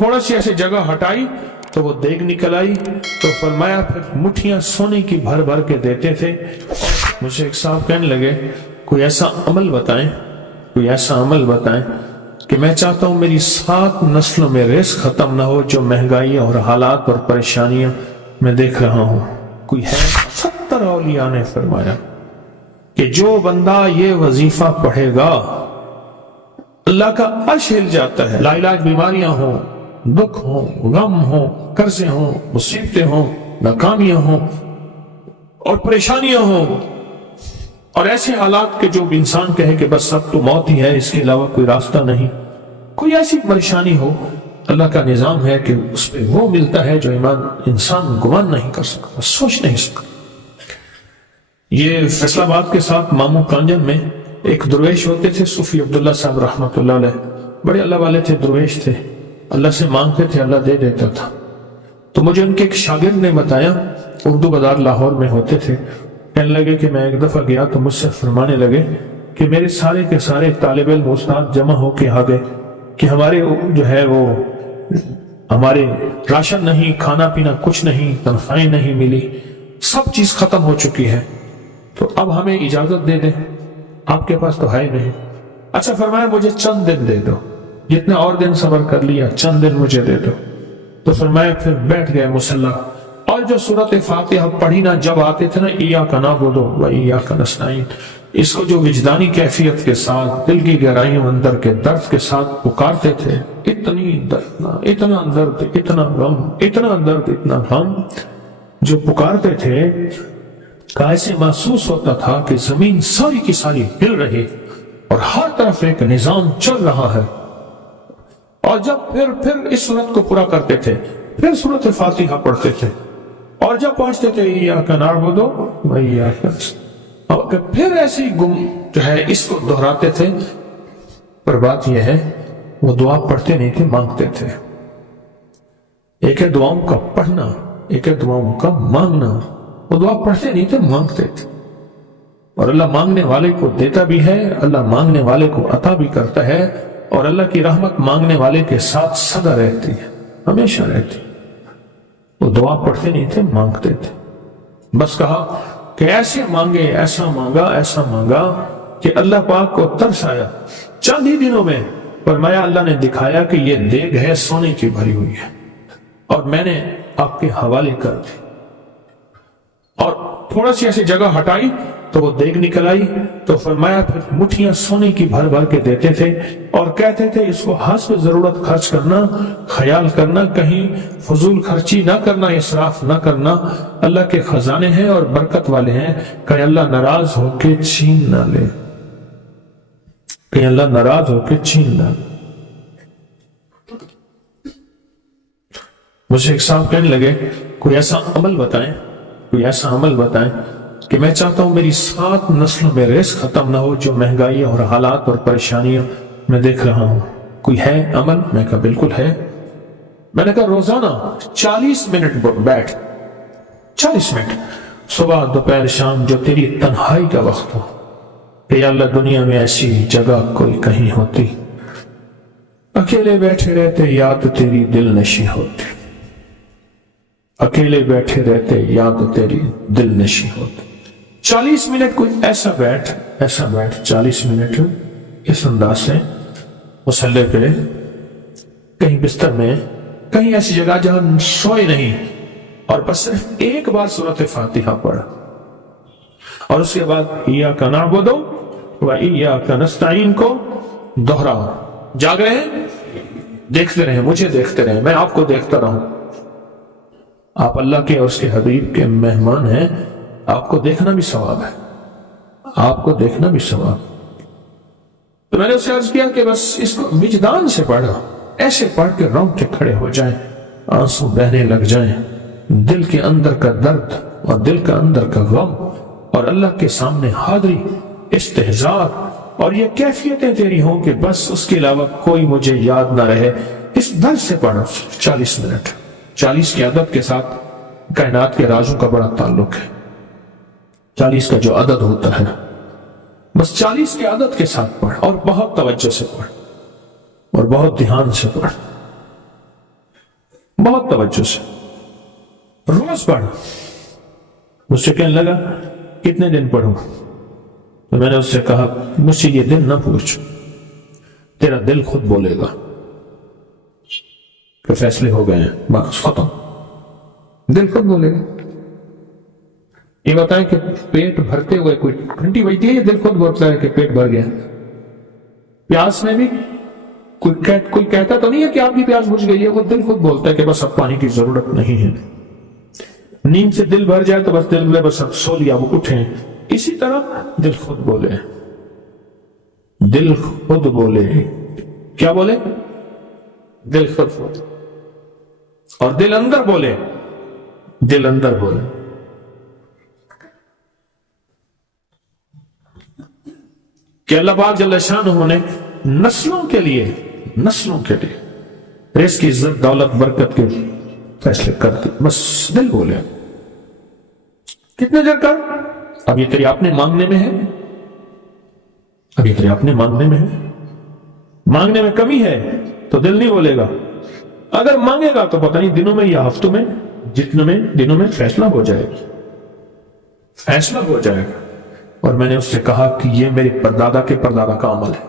تھوڑا سی ایسی جگہ ہٹائی تو وہ دیگ نکل آئی، تو فرمایا پھر مٹھیاں سونے کی بھر بھر کے دیتے تھے۔ مجھے ایک صاحب کہنے لگے کوئی ایسا عمل بتائیں، کوئی ایسا عمل بتائیں کہ میں چاہتا ہوں میری 7 نسلوں میں رزق ختم نہ ہو، جو مہنگائی اور حالات اور پریشانیاں میں دیکھ رہا ہوں کوئی ہے؟ 70 اولیاء نے فرمایا کہ جو بندہ یہ وظیفہ پڑھے گا اللہ کا عرش ہل جاتا ہے، لا علاج بیماریاں ہوں، دکھ ہوں، غم ہوں، قرضے ہوں، مصیبتیں ہوں، ناکامیاں ہوں اور پریشانیاں ہوں اور ایسے حالات کے جو انسان کہے کہ بس اب تو موت ہی ہے، اس کے علاوہ کوئی راستہ نہیں، کوئی ایسی پریشانی ہو، اللہ کا نظام ہے کہ اس پہ وہ ملتا ہے جو انسان گمان نہیں کر سکتا، سوچ نہیں سکتا۔ یہ فیصل آباد کے ساتھ مامو کانجن میں ایک درویش ہوتے تھے، صوفی عبداللہ صاحب رحمۃ اللہ علیہ، بڑے اللہ والے تھے، درویش تھے، اللہ سے مانگتے تھے، اللہ دے دیتا تھا۔ تو مجھے ان کے ایک شاگرد نے بتایا، اردو بازار لاہور میں ہوتے تھے، کہنے لگے کہ میں ایک دفعہ گیا تو مجھ سے فرمانے لگے کہ میرے سارے کے سارے طالب علم استاد جمع ہو کے آ گئے کہ ہمارے جو ہے وہ ہمارے راشن نہیں، کھانا پینا کچھ نہیں، تنخواہیں نہیں ملی، سب چیز ختم ہو چکی ہے، تو اب ہمیں اجازت دے دیں، آپ کے پاس تو ہے نہیں۔ اچھا فرمایا مجھے چند دن دے دو، جتنے اور دن صبر کر لیا، چند دن مجھے دے دو۔ تو فرمایا پھر بیٹھ گئے مصلی اور جو سورۃ فاتحہ پڑھی نا، جب آتے تھے نا ایاک نعبد و ایاک نستعین، اس کو جو وجدانی کیفیت کے ساتھ دل کی گہرائیوں اندر کے درد کے ساتھ پکارتے تھے، اتنی دردنا، اتنا درد، اتنا غم، اتنا درد، اتنا غم جو پکارتے تھے کہ ایسے محسوس ہوتا تھا کہ زمین ساری کی ساری ہل رہی اور ہر طرف ایک نظام چل رہا ہے۔ اور جب پھر اس صورت کو پورا کرتے تھے، پھر سورۃ فاتحہ پڑھتے تھے، اور جب پہنچتے تھے ایاک نعبد و ایاک نستعین، اور پھر ایسی جو ہے اس کو دہراتے تھے۔ پر بات یہ ہے وہ دعا پڑھتے نہیں تھے، مانگتے تھے۔ ایک ہے دعاؤں کا پڑھنا، ایک ہے دعاؤں کا مانگنا۔ وہ دعا پڑھتے نہیں تھے، مانگتے تھے، اور اللہ مانگنے والے کو دیتا بھی ہے، اللہ مانگنے والے کو عطا بھی کرتا ہے، اور اللہ کی رحمت مانگنے والے کے ساتھ سدا رہتی ہے، ہمیشہ رہتی۔ وہ دعا پڑھتے نہیں تھے، مانگتے تھے۔ بس کہا کہ ایسے مانگے، ایسا مانگا، ایسا مانگا کہ اللہ پاک کو ترس آیا۔ چند ہی دنوں میں فرمایا اللہ نے دکھایا کہ یہ دیگ ہے، سونے کی بھری ہوئی ہے، اور میں نے آپ کے حوالے کر دی۔ اور تھوڑا سی ایسی جگہ ہٹائی تو وہ دیگ نکل آئی، تو فرمایا پھر مٹھیاں سونے کی بھر بھر کے دیتے تھے، اور کہتے تھے اس کو حسب ضرورت خرچ کرنا، خیال کرنا، کہیں فضول خرچی نہ کرنا، اسراف نہ کرنا، اللہ کے خزانے ہیں اور برکت والے ہیں، کہیں اللہ ناراض ہو کے چھین نہ لے، کہیں اللہ ناراض ہو کے چھین نہ لے۔ مجھے ایک صاحب کہنے لگے کوئی ایسا عمل بتائیں، کوئی ایسا عمل بتائیں کہ میں چاہتا ہوں میری 7 نسلوں میں رزق ختم نہ ہو، جو مہنگائی اور حالات اور پریشانیاں میں دیکھ رہا ہوں کوئی ہے عمل؟ میں کہا بالکل ہے۔ میں نے کہا روزانہ 40 منٹ بیٹھ، 40 منٹ صبح دوپہر شام، جو تیری تنہائی کا وقت ہو، کہ یا اللہ دنیا میں ایسی جگہ کوئی کہیں ہوتی، اکیلے بیٹھے رہتے یاد تیری دل نشی ہوتی، اکیلے بیٹھے رہتے یاد تیری دل نشی ہوتی۔ 40 منٹ کوئی ایسا بیٹھ 40 منٹ اس انداز سے مصلی پہ، کہیں بستر میں، کہیں ایسی جگہ جہاں سوئے نہیں، اور بس صرف ایک بار سورۃ فاتحہ پڑھا، اور اس کے بعد ایاک نعبد و ایاک نستعین کو دوہرا۔ جاگ رہے ہیں، دیکھتے رہیں، مجھے دیکھتے رہیں، میں آپ کو دیکھتا رہوں۔ آپ اللہ کے اور اس کے حبیب کے مہمان ہیں، آپ کو دیکھنا بھی ثواب ہے، آپ کو دیکھنا بھی ثواب۔ تو میں نے اسے عرض کیا کہ بس اس کو وجدان سے پڑھا، ایسے پڑھ کے رونگٹے کھڑے ہو جائیں، آنسو بہنے لگ جائیں، دل کے اندر کا درد اور دل کا اندر کا غم اور اللہ کے سامنے حاضری، استحضار، اور یہ کیفیتیں تیری ہوں کہ بس اس کے علاوہ کوئی مجھے یاد نہ رہے۔ اس درد سے پڑھا 40 منٹ۔ 40 کی عدد کے ساتھ کائنات کے رازوں کا بڑا تعلق ہے۔ 40 کا جو عدد ہوتا ہے، بس 40 کے عدد کے ساتھ پڑھ، اور بہت توجہ سے پڑھ، اور بہت دھیان سے پڑھ۔ بہت توجہ سے، روز پڑھ۔ مجھ سے کہنے لگا کتنے دن پڑھوں؟ تو میں نے اس سے کہا مجھ سے یہ دن نہ پوچھ، تیرا دل خود بولے گا کہ فیصلے ہو گئے ہیں، بس ختم، دل خود بولے گا۔ یہ بتائیں کہ پیٹ بھرتے ہوئے کوئی گھنٹی بجتی ہے، یہ دل خود بولتا ہے کہ پیٹ بھر گیا۔ پیاس میں بھی کوئی کہتا تو نہیں ہے کہ آپ کی پیاس بجھ گئی ہے، وہ دل خود بولتا ہے کہ بس اب پانی کی ضرورت نہیں ہے۔ نیند سے دل بھر جائے تو بس دل میں بس اب سو لیا، وہ اٹھیں۔ اسی طرح دل خود بولے، دل خود بولے، کیا بولے؟ دل خود بولے، اور دل اندر بولے، دل اندر بولے۔ کہ اللہ پاک جل شانہ نے نسلوں کے لیے رزق کی عزت، دولت، برکت کے فیصلے کر دی، بس دل بولے۔ کتنے دیر کر؟ اب یہ تیری اپنے مانگنے میں ہے، اب یہ تیرے اپنے مانگنے میں ہے۔ مانگنے میں کمی ہے تو دل نہیں بولے گا، اگر مانگے گا تو پتہ نہیں دنوں میں یا ہفتوں میں، جتنے دنوں میں فیصلہ ہو جائے گا، فیصلہ ہو جائے گا۔ اور میں نے اس سے کہا کہ یہ میرے پردادا کے پردادا کا عمل ہے،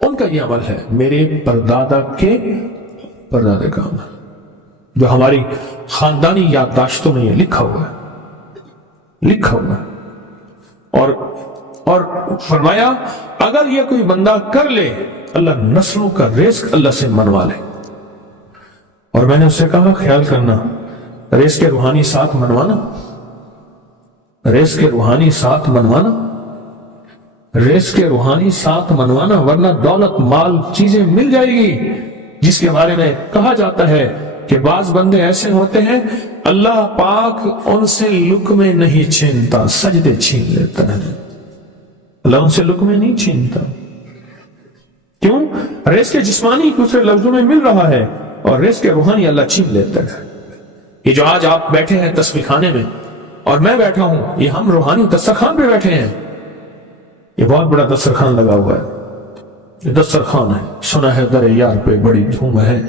ان کا یہ عمل ہے، میرے پردادا کے پردادا کا عمل، جو ہماری خاندانی یادداشتوں میں یہ لکھا ہوا ہے۔ اور فرمایا اگر یہ کوئی بندہ کر لے، اللہ نسلوں کا رزق اللہ سے منوا لے۔ اور میں نے اس سے کہا خیال کرنا، رزق کے روحانی ساتھ منوانا، رزق کے روحانی ساتھ منوانا، رزق کے روحانی ساتھ منوانا، ورنہ دولت، مال، چیزیں مل جائے گی، جس کے بارے میں کہا جاتا ہے کہ بعض بندے ایسے ہوتے ہیں اللہ پاک ان سے لقمے نہیں چھینتا، سجدے چھین لیتا ہے۔ اللہ ان سے لقمے نہیں چھینتا، کیوں؟ رزق جسمانی دوسرے لفظوں میں مل رہا ہے، اور رزق روحانی اللہ چھین لیتا ہے۔ یہ جو آج آپ بیٹھے ہیں تسبیح خانے میں اور میں بیٹھا ہوں، یہ ہم روحانی دسترخوان پہ بیٹھے ہیں۔ یہ بہت بڑا دسترخوان لگا ہوا ہے، یہ دسترخوان ہے۔ سنا ہے در یار پہ بڑی دھوم ہے،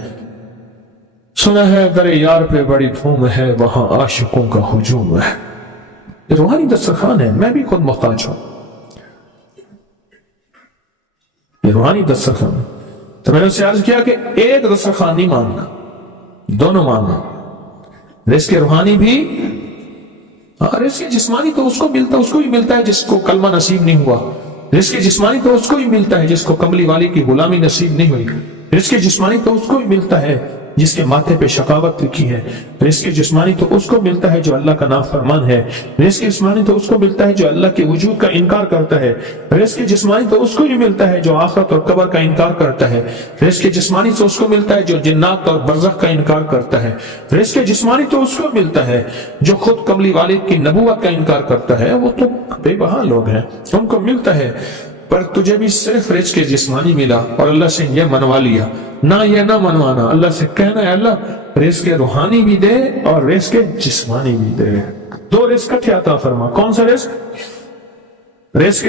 سنا ہے در یار پہ بڑی دھوم ہے، وہاں عاشقوں کا ہجوم ہے۔ یہ روحانی دسترخوان ہے، میں بھی خود محتاج ہوں، یہ روحانی دسترخوان ہے۔ تو میں نے اس سے عرض کیا کہ ایک دسترخوان نہیں مانگنا، دونوں مانگنا، رزق روحانی بھی، رزق جسمانی تو اس کو بھی ملتا ہے جس کو کلمہ نصیب نہیں ہوا، رزق جسمانی تو اس کو بھی ملتا ہے جس کو کملی والی کی غلامی نصیب نہیں ہوئی، رزق جسمانی تو اس کو بھی ملتا ہے جس کے ماتھے پہ شقاوت لکھی ہے، رزق جسمانی تو اس کو ملتا ہے جو اللہ کا نافرمان ہے، رزق جسمانی تو اس کو ملتا ہے جو اللہ کے وجود کا انکار کرتا ہے، رزق جسمانی تو اس کو بھی ملتا ہے جو آخرت اور قبر کا انکار کرتا ہے، رزق جسمانی تو اس کو ملتا ہے جو جنات اور برزخ کا انکار کرتا ہے، رزق جسمانی تو اس کو ملتا ہے جو خود کملی والد کی نبوت کا انکار کرتا ہے، وہ تو بے بہا لوگ ہیں، ان کو ملتا ہے۔ پر تجھے بھی صرف رزق جسمانی ملا اور اللہ سے یہ منوا لیا، نہ یہ نہ منوانا، اللہ سے کہنا ہے اللہ رزق روحانی بھی دے اور رزق جسمانی بھی دے، دو رزق اکٹھے عطا فرما۔ کون سا رزق؟ رزق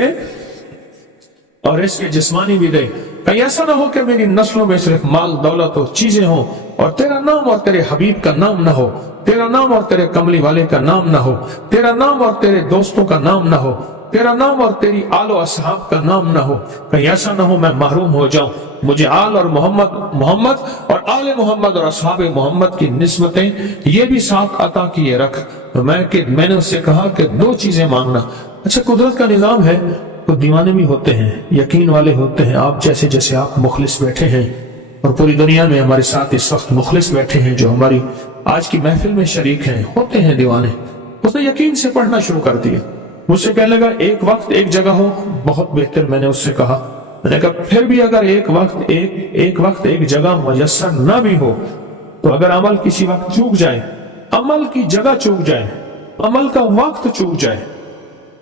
اور رزق جسمانی بھی دے۔ کہیں ایسا نہ ہو کہ میری نسلوں میں صرف مال، دولت اور چیزیں ہوں اور تیرا نام اور تیرے حبیب کا نام نہ ہو، تیرا نام اور تیرے کملی والے کا نام نہ ہو، تیرا نام اور تیرے دوستوں کا نام نہ ہو، تیرا نام اور تیری آل و اصحاب کا نام نہ ہو۔ کہیں ایسا نہ ہو میں محروم ہو جاؤں، مجھے آل اور محمد اور آل محمد اور اصحاب محمد کی نسبتیں یہ بھی ساتھ عطا کیے رکھ۔ میں نے اس سے کہا کہ دو چیزیں مانگنا۔ اچھا قدرت کا نظام ہے، تو دیوانے بھی ہوتے ہیں، یقین والے ہوتے ہیں، آپ جیسے آپ مخلص بیٹھے ہیں، اور پوری دنیا میں ہمارے ساتھ اس وقت مخلص بیٹھے ہیں جو ہماری آج کی محفل میں شریک ہیں، ہوتے ہیں دیوانے۔ اس نے یقین سے پڑھنا شروع کر دیا، مجھ سے کہنے لگا ایک وقت ایک جگہ ہو بہت بہتر۔ میں نے اس سے کہا، میں نے کہا پھر بھی اگر ایک وقت ایک جگہ میسر نہ بھی ہو تو اگر عمل کسی وقت چوک جائے، عمل کی جگہ چوک جائے، عمل کا وقت چوک جائے،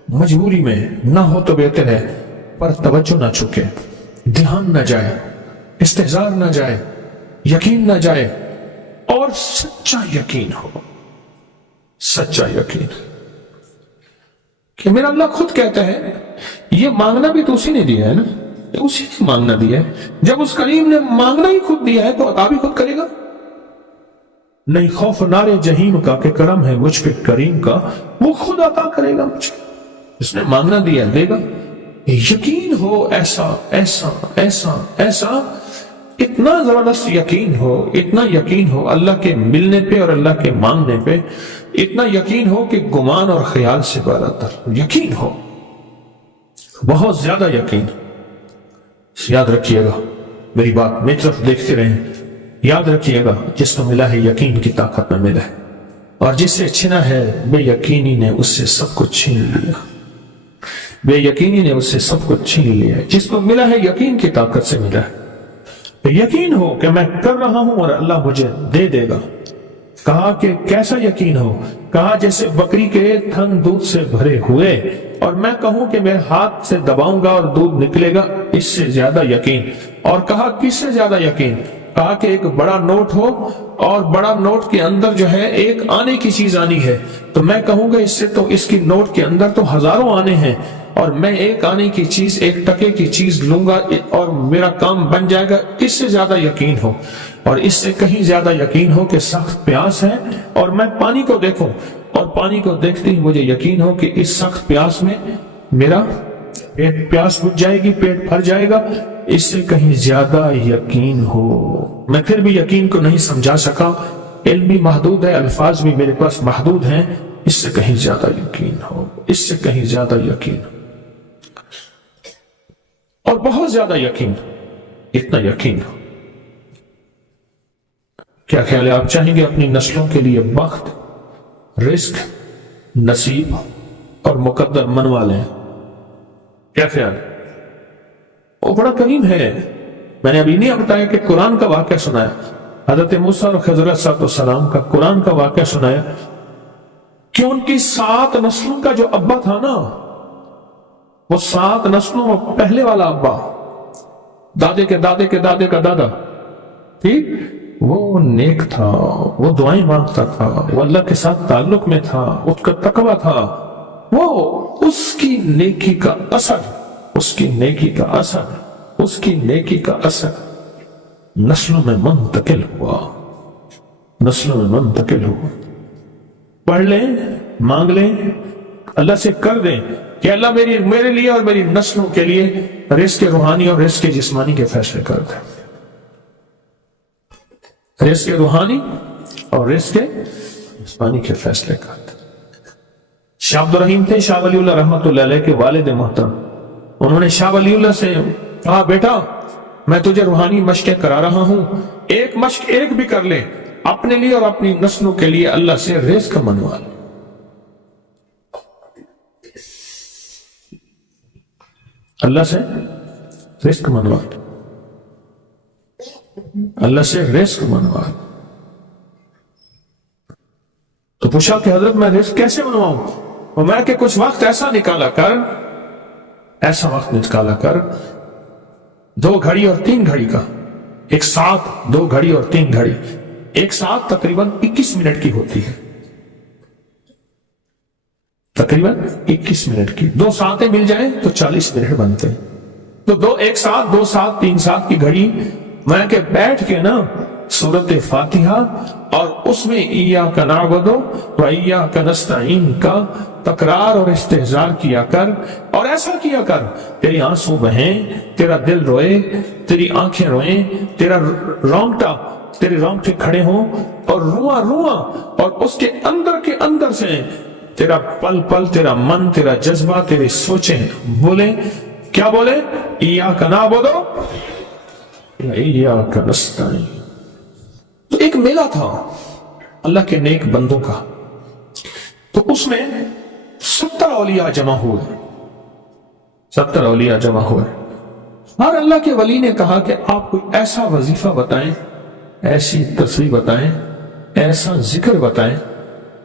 مجبوری میں نہ ہو تو بہتر ہے، پر توجہ نہ چکے، دھیان نہ جائے، استحضار نہ جائے، یقین نہ جائے، اور سچا یقین ہو، سچا یقین کہ میرا اللہ خود کہتا ہے یہ مانگنا بھی تو اسی نے دیا ہے نا، اسی نے مانگنا دیا ہے۔ جب اس کریم نے مانگنا ہی خود دیا ہے تو عطا بھی خود کرے گا۔ نہیں خوف نار جہیم کا کہ کرم ہے مجھ پہ کریم کا، وہ خود عطا کرے گا مجھے، اس نے مانگنا دیا دے گا۔ یقین ہو ایسا ایسا ایسا ایسا، اتنا زبردست یقین ہو، اتنا یقین ہو اللہ کے ملنے پہ اور اللہ کے مانگنے پہ، اتنا یقین ہو کہ گمان اور خیال سے بالاتر یقین ہو، بہت زیادہ یقین۔ یاد رکھیے گا میری بات، میری طرف دیکھتے رہیں، یاد رکھیے گا جس کو ملا ہے یقین کی طاقت میں ملا ہے، اور جس سے چھنا ہے بے یقینی نے اس سے سب کچھ چھین لیا، بے یقینی نے اس سے سب کچھ چھین لیا ہے۔ جس کو ملا ہے یقین کی طاقت سے ملا ہے، یقین ہو کہ میں کر رہا ہوں اور اللہ مجھے دے دے گا۔ کہا کہ کیسا یقین ہو؟ کہا جیسے بکری کے تھن دودھ سے بھرے ہوئے اور میں کہوں کہ میرے ہاتھ سے دباؤں گا اور دودھ نکلے گا، اس سے زیادہ یقین۔ اور کہا کس سے زیادہ یقین؟ کہا کہ ایک بڑا نوٹ ہو اور بڑا نوٹ کے اندر جو ہے ایک آنے کی چیز آنی ہے، تو میں کہوں گا اس سے تو اس کی نوٹ کے اندر تو ہزاروں آنے ہیں، اور میں ایک آنے کی چیز، ایک ٹکے کی چیز لوں گا اور میرا کام بن جائے گا۔ اس سے زیادہ یقین ہو، اور اس سے کہیں زیادہ یقین ہو کہ سخت پیاس ہے اور میں پانی کو دیکھوں، اور پانی کو دیکھتے ہی مجھے یقین ہو کہ اس سخت پیاس میں میرا پیاس بجھ جائے گی، پیٹ بھر جائے گا۔ اس سے کہیں زیادہ یقین ہو۔ میں پھر بھی یقین کو نہیں سمجھا سکا، علم بھی محدود ہے، الفاظ بھی میرے پاس محدود ہیں۔ اس سے کہیں زیادہ یقین ہو، اس سے کہیں زیادہ یقین ہو، اور بہت زیادہ یقین، اتنا یقین ہو۔ کیا خیال ہے؟ آپ چاہیں گے اپنی نسلوں کے لیے بخت، رزق، نصیب اور مقدر منوا لیں؟ کیا خیال ہے؟ وہ بڑا کریم ہے۔ میں نے ابھی نہیں بتایا کہ قرآن کا واقعہ سنایا، حضرت موسیٰ اور خضر علیہ السلام کا قرآن کا واقعہ سنایا کہ ان کی 7 نسلوں کا جو ابا تھا نا، وہ 7 نسلوں میں پہلے والا ابا، دادے کے دادے کے دادے کا دادا، ٹھیک، وہ نیک تھا، وہ دعائیں مانگتا تھا، وہ اللہ کے ساتھ تعلق میں تھا، اس کا تقوی تھا، وہ اس کی نیکی کا اثر، اس کی نیکی کا اثر، اس کی نیکی کا اثر نسلوں میں منتقل ہوا، نسلوں میں منتقل ہوا۔ پڑھ لیں، مانگ لیں، اللہ سے کر دیں کہ اللہ میرے لیے اور میری نسلوں کے لیے رزق روحانی اور رزق جسمانی کے فیصلے کر دیں، رزق روحانی اور رزق جسمانی کے فیصلے کر دیں۔ شاہ عبد الرحیم تھے، شاہ ولی اللہ رحمۃ اللہ علیہ کے والد محترم۔ انہوں نے شاہ ولی اللہ سے کہا بیٹا میں تجھے روحانی مشقیں کرا رہا ہوں، ایک مشق ایک بھی کر لے، اپنے لیے اور اپنی نسلوں کے لیے اللہ سے رزق منوا لے۔ اللہ سے رزق منوا لے، اللہ سے رزق منوا لے۔ تو پوچھا کہ حضرت میں رزق کیسے منواؤں؟ اور میں کہ کچھ وقت ایسا نکالا کر، ایسا وقت نکالا کر 2 گھڑی اور 3 گھڑی کا، ایک ساتھ 2 گھڑی اور 3 گھڑی، ایک ساتھ تقریباً 21 منٹ کی ہوتی ہے، تقریباً 21 منٹ کی، 2 ساتیں مل جائیں تو 40 منٹ بنتے ہیں، تو 2 ایک ساتھ 2 ساتھ 3 ساتھ کی گھڑی میں کہ بیٹھ کے نا سورۃ فاتحہ اور اس میں ایاک نعبد و ایاک نستعین کا تکرار اور استحضار کیا کر، اور ایسا کیا کر تیری آنسو بہیں، تیرا دل روئے، تیری آنکھیں روئیں، تیرا رونگٹا، تیرے رونگٹے کھڑے ہوں اور رواں رواں، اور اس کے اندر سے تیرا پل پل، تیرا من، تیرا جذبہ، تیری سوچیں بولیں، کیا بولیں؟ ایاک نعبد و ایاک نستعین۔ تو ایک میلہ تھا اللہ کے نیک بندوں کا، تو اس میں 70 اولیاء جمع ہوئے، 70 اولیاء جمع ہوئے۔ اور اللہ کے ولی نے کہا کہ آپ کوئی ایسا وظیفہ بتائیں، ایسی تصویر بتائیں، ایسا ذکر بتائیں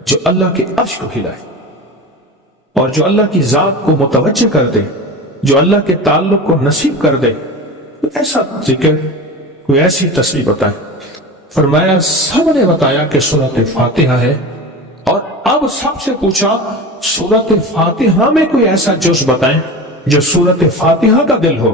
جو اللہ کے عرش کو ہلائے اور جو اللہ کی ذات کو متوجہ کر دے، جو اللہ کے تعلق کو نصیب کر دے، ایسا ذکر، کوئی ایسی تصویر بتائیں۔ فرمایا سب نے بتایا کہ سورۃ فاتحہ ہے، اور اب سب سے پوچھا سورۃ فاتحہ میں کوئی ایسا جز بتائیں جو سورۃ فاتحہ کا دل ہو،